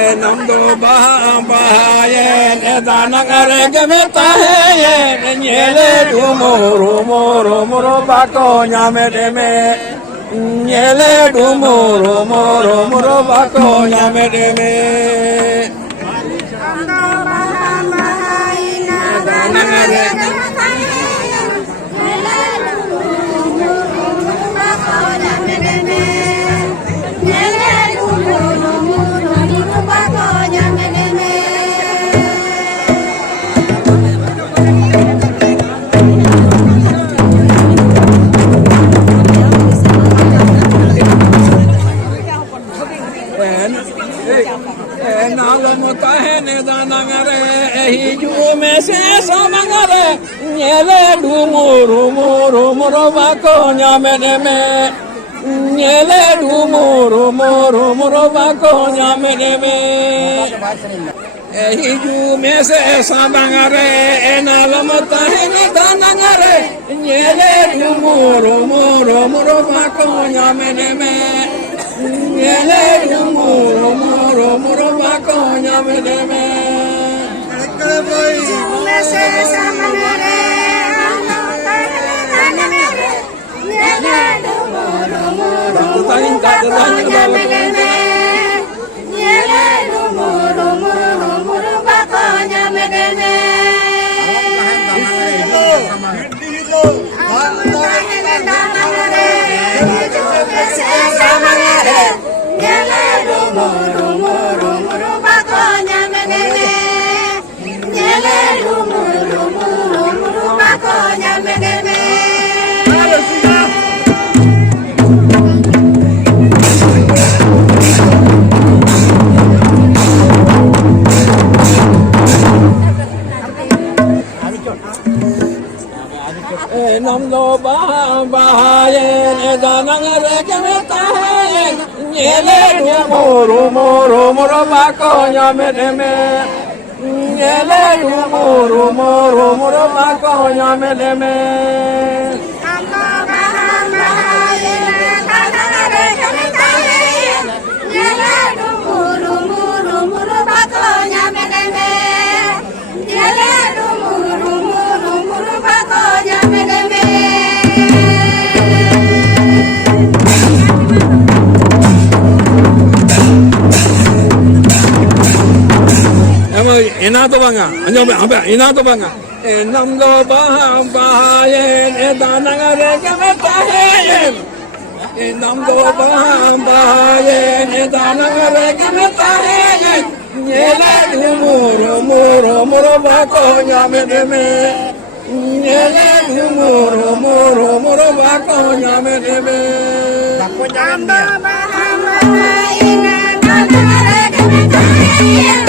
Namdo bahayen edanangare gemetayen nyele dumoro moro moro bako nyamedeme nyele dumoro moro moro bako nyamedeme edanangare nyele dumoro moro moro bako nyamedeme nyele dumoro moro moro bako nyamedeme hiju mese sabangare enalamata hene danangare nyele dumoro moro moro bako nyamedeme nyele dumoro moro moro bako nyamedeme Namdo bahayen edanangare gemetayen nyele dumoro moro moro bako nyamedeme nyele dumoro moro moro bako nyamedeme ina to banga anjo be ina to banga namdo bahayen edanangare gemetayen namdo bahayen edanangare gemetayen nyele dumoro moro moro bako nyamedeme nyele dumoro moro moro bako nyamedeme namdo bahayen edanangare gemetayen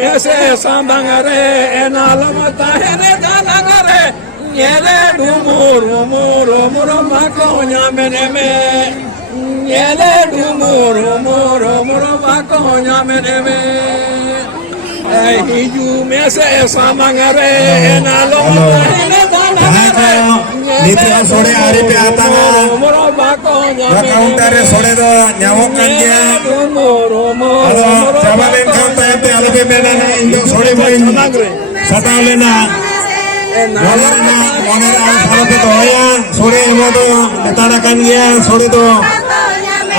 mese sambangare enalamata hene danangare nyele dumoro moro moro bako nyamedeme nyele dumoro moro moro bako nyamedeme hiju mese sambangare enalamata hene danangare नीति सोड़े आरे पे आता है counter सोड़े दो न्यावों कर दिया अलो चावल इनका तो आलू पे मेरा ना इंदो सोड़े बोल सता लेना मोनेरा सालों पे तो आया सोड़े वो तो नेतारा कर दिया सोड़े तो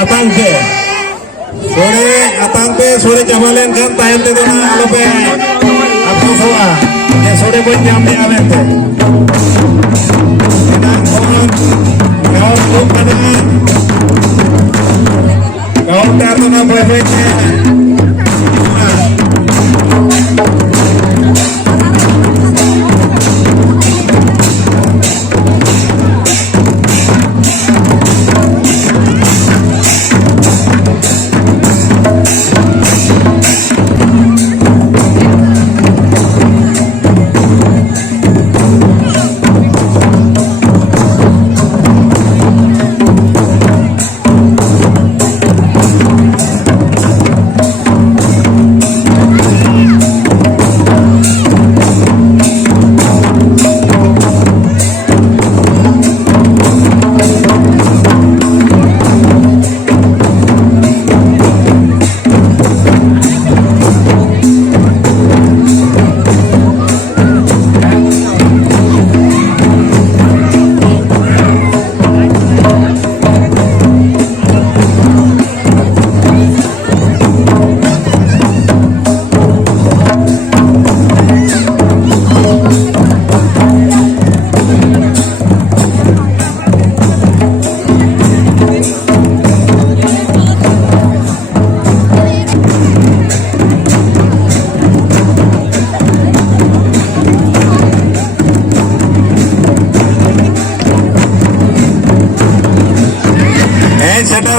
आतंक पे सोड़े चावल इनका तायन ते तो ना आलू पे आपको हुआ ये सोड़े बोल जामने आवे थे Kau tak tahu nak berapa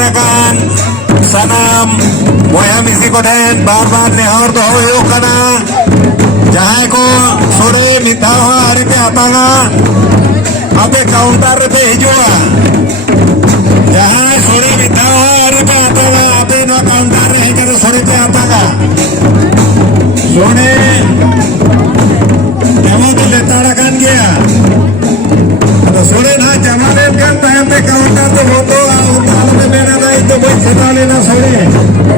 ᱥᱮᱴᱮᱨᱟᱠᱟᱱ ᱥᱟᱱᱟᱢ ᱵᱚᱭᱦᱟ ᱢᱤᱥᱤ ᱠᱚᱴᱷᱮᱱ ᱵᱟᱨ ᱵᱟᱨ ᱱᱮᱦᱚᱨ ᱫᱚᱦᱚ ᱦᱩᱭᱩᱜ ᱠᱟᱱᱟ ᱡᱟᱦᱟᱸᱭ ᱠᱚ ᱥᱚᱲᱮ ᱢᱤᱫ ᱫᱷᱟᱣ ᱦᱚᱸ ᱟᱹᱣᱨᱤ ᱯᱮ ᱦᱟᱛᱟᱣᱟ ᱟᱯᱮ ᱠᱟᱣᱩᱱᱴᱟᱨ ᱨᱮᱯᱮ ᱦᱤᱡᱩᱜᱼᱟ ᱡᱟᱦᱟᱸᱭ ᱥᱚᱲᱮ ᱢᱤᱫ ᱫᱷᱟᱣ ᱦᱚᱸ ᱟᱹᱣᱨᱤ ᱯᱮ ᱦᱟᱛᱟᱣᱟ ᱟᱯᱮ ᱱᱚᱣᱟ काउंटर रे हेकर सोरे पे आता सोने जमा तो लेताड़ा कान गया तो सोरे ना जमा ले कान टाइम पे काउंटर तो वो तो उतार में मेरा नहीं तो कोई सेटा लेना सोरे